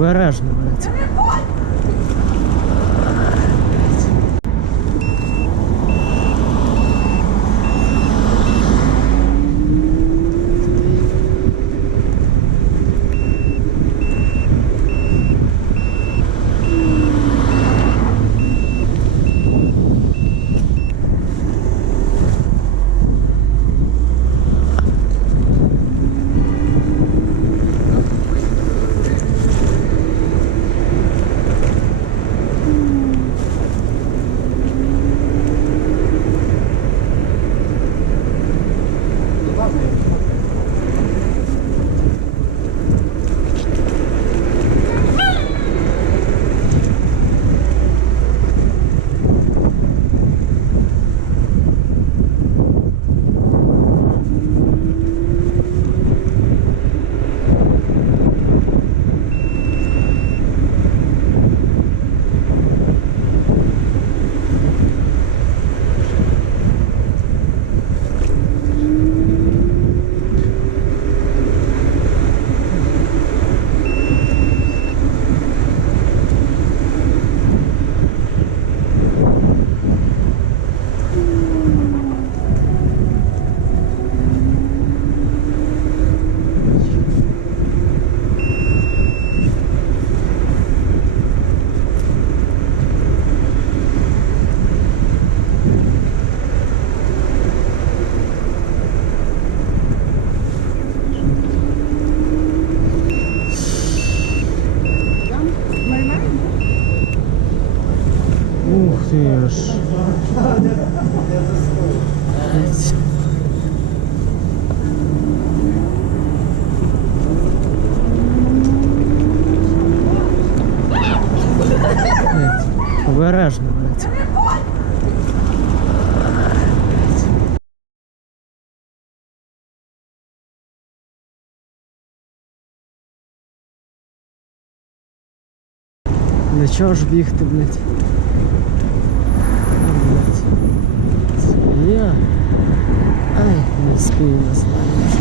Обережно, блядь. Ух ти ж. Блядь. Обережно, блядь. Для чого ж бігти, блядь? А, блядь. Я. Ай, не спію наставити.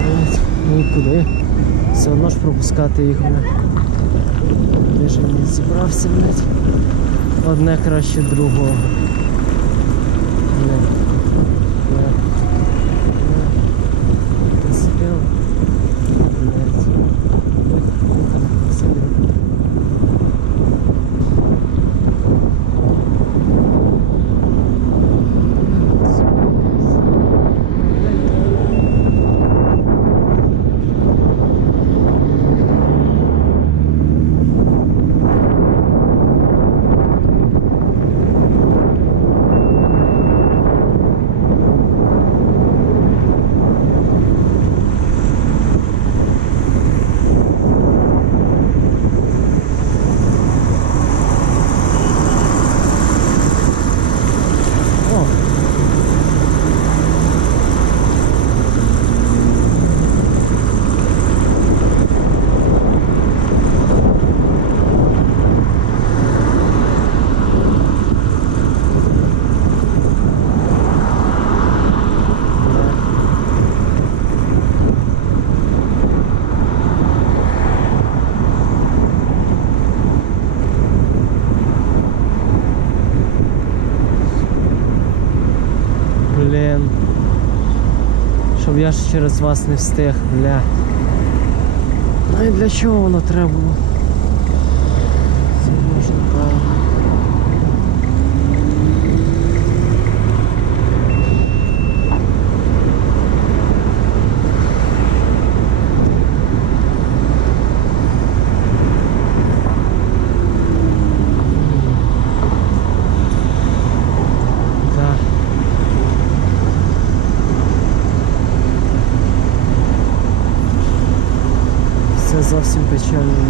Блядь, Ну і куди? Все ж їх, блядь. Де ж він зібрався, блядь? Одне краще другого. Блядь. Блядь. Блядь. Ти спів? Блядь. Сиди. Я ж через вас не встиг, бля. Ну і для чого воно треба було? Це можна правильно. Да. Все зовсім печально.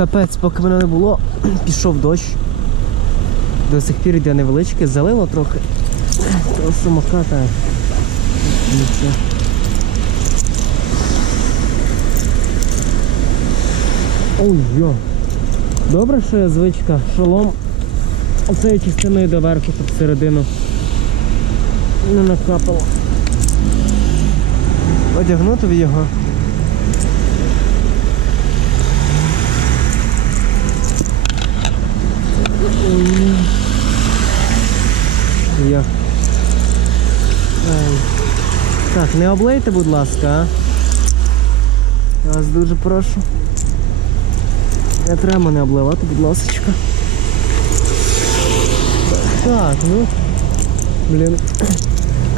Капець, поки мене не було, пішов дощ. До сих пір йде невеличке, залило трохи. Того самоката. Ой, йо. Добре, що є звичка. Шолом оцею частиною доверху тут всередину. Не накапало. Одягнути в його. Я. Ай. Так, не облийте, будь ласка, а. Я вас дуже прошу. Не треба мене обливати, будь ласка. Так, ну. Блін.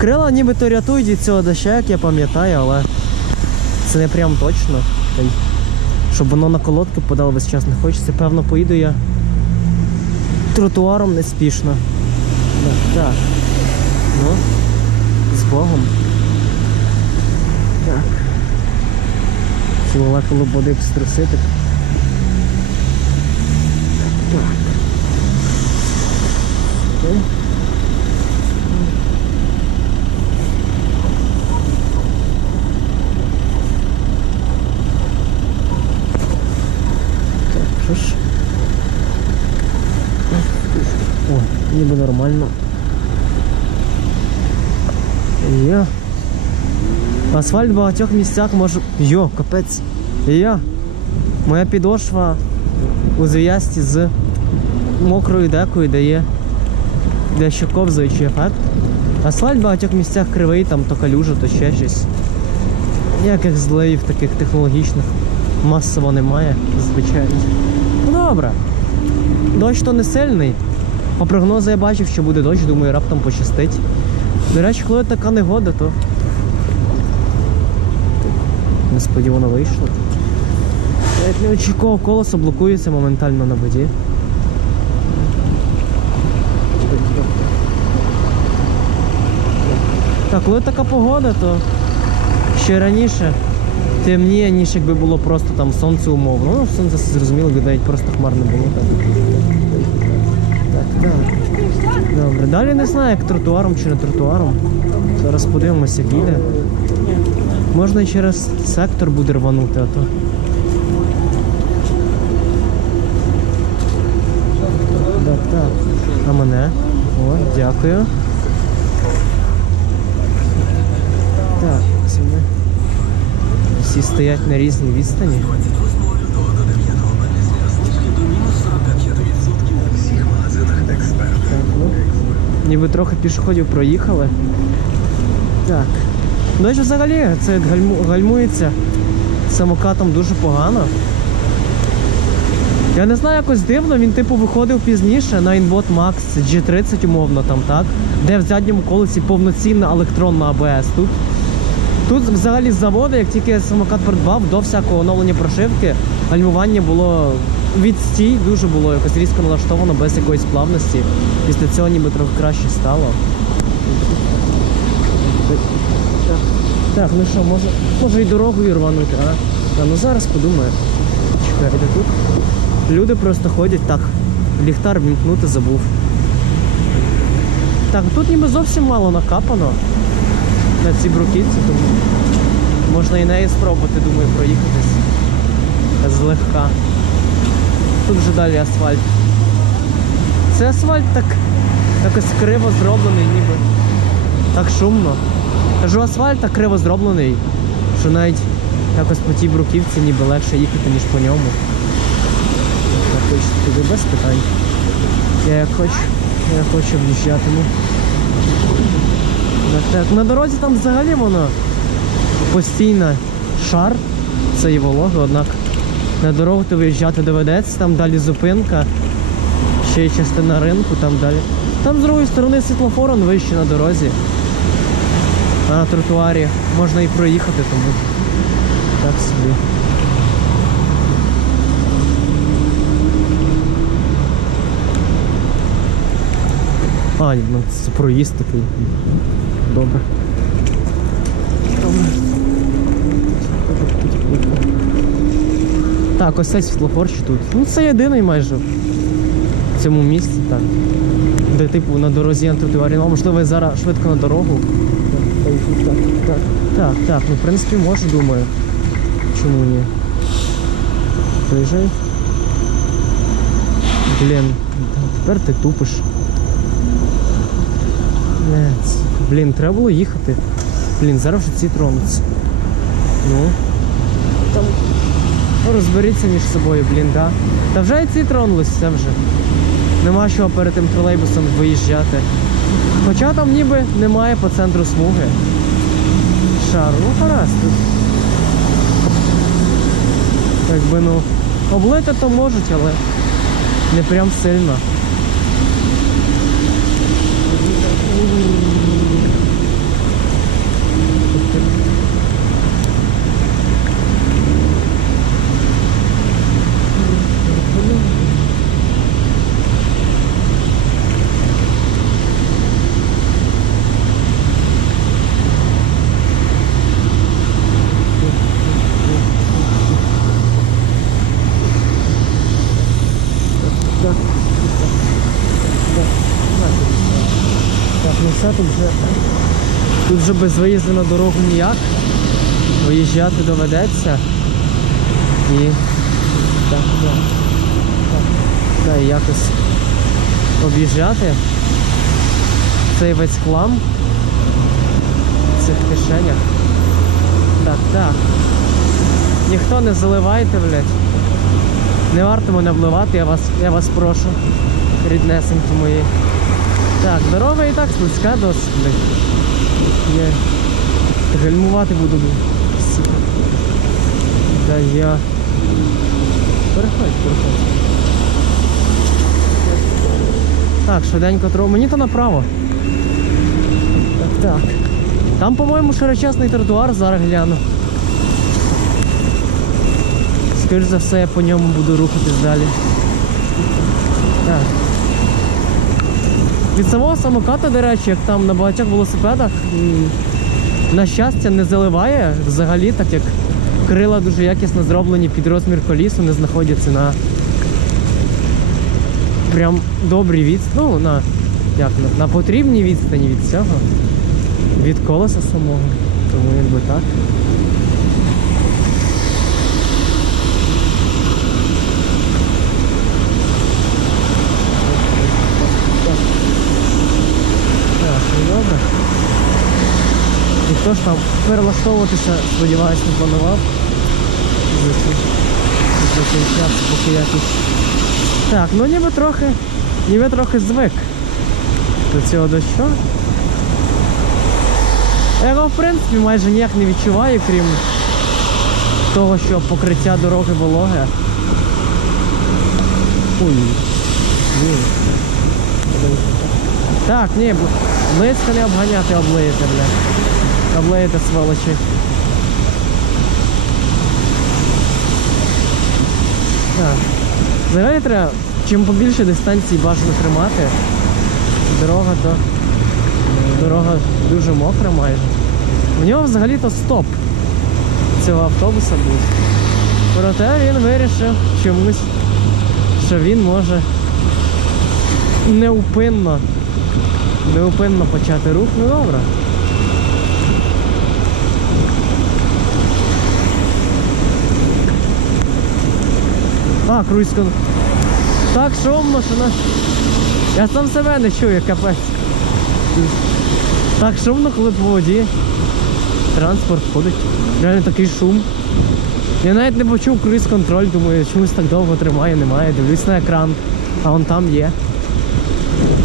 Крила нібито рятують від цього доща, як я пам'ятаю, але це не прям точно. Щоб воно на колодки подало весь час не хочеться. Певно, поїду я тротуаром неспішно. Да, так. Ну, з Богом. Так. Цю молекулу води струсити. Так. Окей. Так, що ж? О, ніби нормально. Є. Асфальт в багатьох місцях може. Йо, капець. Є. Моя підошва у зв'язці з мокрою декою дає дещо ковзаючий ефект. Асфальт в багатьох місцях кривий, там то калюжа, то ще щось. Ніяких зливів таких технологічних масово немає, звичайно. Ну добре. Дощ то не сильний. По прогнозу я бачив, що буде дощ, думаю, раптом пощастить. До речі, коли така негода, то несподівано вийшло. Навіть не очікував колесо блокується моментально на воді. Так, коли така погода, то ще раніше темніє, ніж якби було просто там сонце умовно. Ну, сонце зрозуміло, навіть просто хмарне було. Так, так. Добре. Далі не знаю, як тротуаром чи не тротуаром. Зараз подивимося, як їде. Можна і через сектор буде рванути, а то. Так, так. А мене? О, дякую. Так, це ми. Всі стоять на різній відстані. Ну, ніби трохи пішоходів проїхали. Так. Ну і взагалі це гальму, гальмується самокатом дуже погано. Я не знаю, якось дивно, він типу виходив пізніше на Inbot Max G30 умовно там, так? Де в задньому колесі повноцінна електронна ABS. Тут, тут взагалі з заводу, як тільки самокат придбав, до всякого оновлення прошивки, гальмування було відстій, дуже було якось різко налаштовано, без якоїсь плавності. Після цього ніби трохи краще стало. Так ну що, може, може і дорогою рванути, а? Та, ну зараз подумаю. Чекайте тут. Люди просто ходять так. Ліхтар вімкнути забув. Так, тут ніби зовсім мало накапано на цій бруківці, тому можна і неї спробувати, думаю, проїхатись злегка. Тут вже далі асфальт. Це асфальт так якось криво зроблений, ніби. Так шумно. Кажу, асфальт так криво зроблений, що навіть якось по тій бруківці ніби легше їхати, ніж по ньому. Я хочу туди без питань. Я як хочу, я хочу в'їжджатиму. Так. На дорозі там взагалі воно постійно шар, це і волога, однак на дорогу то виїжджати доведеться, там далі зупинка, ще й частина ринку, там далі. Там з другої сторони світлофор он вище на дорозі. На тротуарі можна і проїхати, тому так собі. А, ні, ну це проїзд такий. Добре. Так, ось цей світлофор тут. Ну це єдиний майже в цьому місці, так. Де типу на дорозі на тротуарі. Ну, можливо, зараз швидко на дорогу. Так, так, так, так, ну в принципі можу, думаю. Чому ні? Приїжджай. Блін, тепер ти тупиш. Блін, треба було їхати. Блін, зараз вже ці тронуться. Ну. Там розберіться між собою, блін, да? Та вже і ці тронулись, це вже. Нема чого перед тим тролейбусом виїжджати. Хоча там ніби немає по центру смуги. Шар, ну гаразд. Якби ну. Облити то можуть, але не прям сильно. Так, Так, ну все тут вже. Тут вже без виїзду на дорогу ніяк. Виїжджати доведеться. І. Так, так. Так, так, і якось об'їжджати цей весь хлам в цих кишенях. Так, так. Ніхто не заливайте, блядь. Не варто мене вливати, я вас, я вас прошу. Ріднесенькі мої. Так, дорога і так слизька досить. блядь. Я гальмувати буду. Та я. Переходь, переходь. Так, швиденько трохи. Мені то направо. Так, так. Там, по-моєму, широчасний тротуар, зараз гляну. Скоріш за все, я по ньому буду рухатись далі. Так. Від самого самоката, до речі, як там на багатьох велосипедах, на щастя, не заливає взагалі, так як крила дуже якісно зроблені під розмір коліс, вони знаходяться на прям добрій відстані, ну, на, як, на, потрібній відстані від цього, від колеса самого. Тому якби. Так, ну добре. Ніхто ж там перелаштовуватися, сподіваюсь, не планував. За цей- час, поки якось. Так, ну ніби трохи, ніби трохи звик до цього дощу. Я його, в принципі, майже ніяк не відчуваю, крім того, що покриття дороги вологе. Ой. Ні. Так, ні, близько не обганяти, облиєте, бля. Облиєте сволочі. Так. Взагалі треба, чим побільше дистанції бажано тримати, дорога то. Дорога дуже мокра майже. У нього взагалі-то стоп цього автобуса був. Проте він вирішив чомусь, що він може неупинно, неупинно почати рух. Ну добре. А, круїзкон. Так шумно, що на... Я сам себе не чую, капець. Так шумно, коли по воді. Транспорт ходить. Реально такий шум. Я навіть не почув круїз контроль, думаю, чомусь так довго тримає, немає. Дивлюсь на екран, а он там є.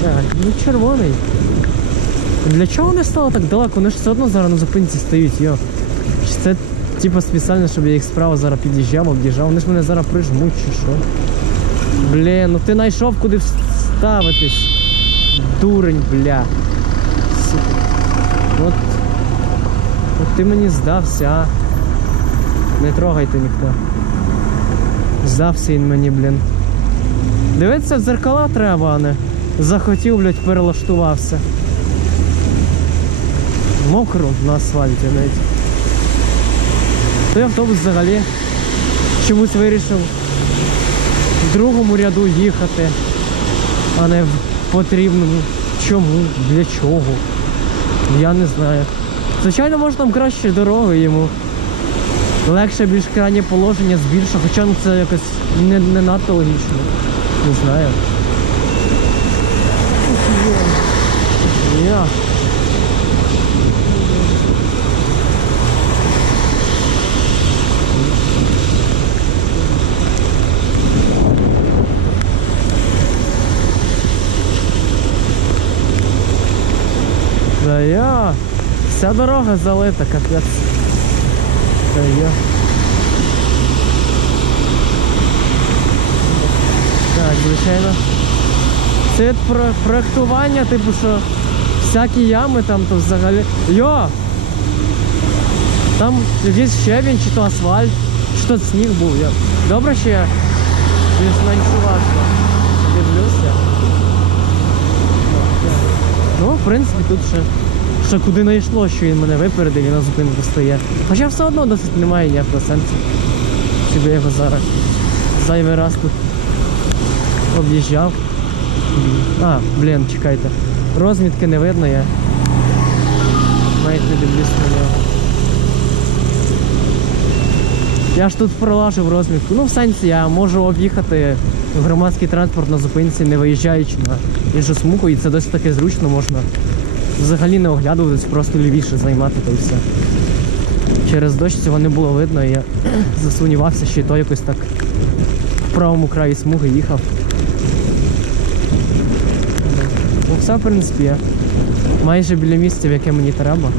Так, ну червоний. Для чого вони стали так далеко? Вони ж все одно зараз на зупинці стоять, йо. Це типу спеціально, щоб я їх справа зараз під'їжджав, об'їжджав. Вони ж мене зараз прижмуть чи що. Блін, ну ти знайшов куди вставитись. Дурень, бля. От, от ти мені здався, а. Не трогайте ніхто. Здався він мені, блін. Дивитися в зеркала треба, а не. Захотів, блядь, перелаштувався. Мокро на асфальті навіть. Той автобус взагалі чомусь вирішив в другому ряду їхати, а не в потрібному. Чому? Для чого? Я не знаю. Звичайно, може там краще дороги йому. Легше більш крайнє положення збільше, хоча ну, це якось не, не надто логічно. Не знаю. Я. Да я. Вся дорога залита, капець. Я. Так, звичайно. Це про- проектування, типу, що всякі ями там, то взагалі. Йо! Там якийсь щебінь, чи то асфальт, чи то сніг був. Я... Добре, що я більш-менш уважно дивлюся. Ну, в принципі, тут ще, ще куди не йшло, що він мене випередив і на зупинку стає. Хоча все одно досить немає ніякого сенсу. Щоб я його зараз зайвий раз тут об'їжджав. А, блін, чекайте. Розмітки не видно, я навіть не дивлюсь на нього. Я ж тут пролажив розмітку. Ну, в сенсі, я можу об'їхати громадський транспорт на зупинці, не виїжджаючи на іншу смугу, і це досить таки зручно, можна взагалі не оглядуватись, просто лівіше займати то і все. Через дощ цього не було видно, і я засумнівався, що і то якось так в правому краї смуги їхав. Ну, все, в принципі, майже біля місця, в яке мені треба.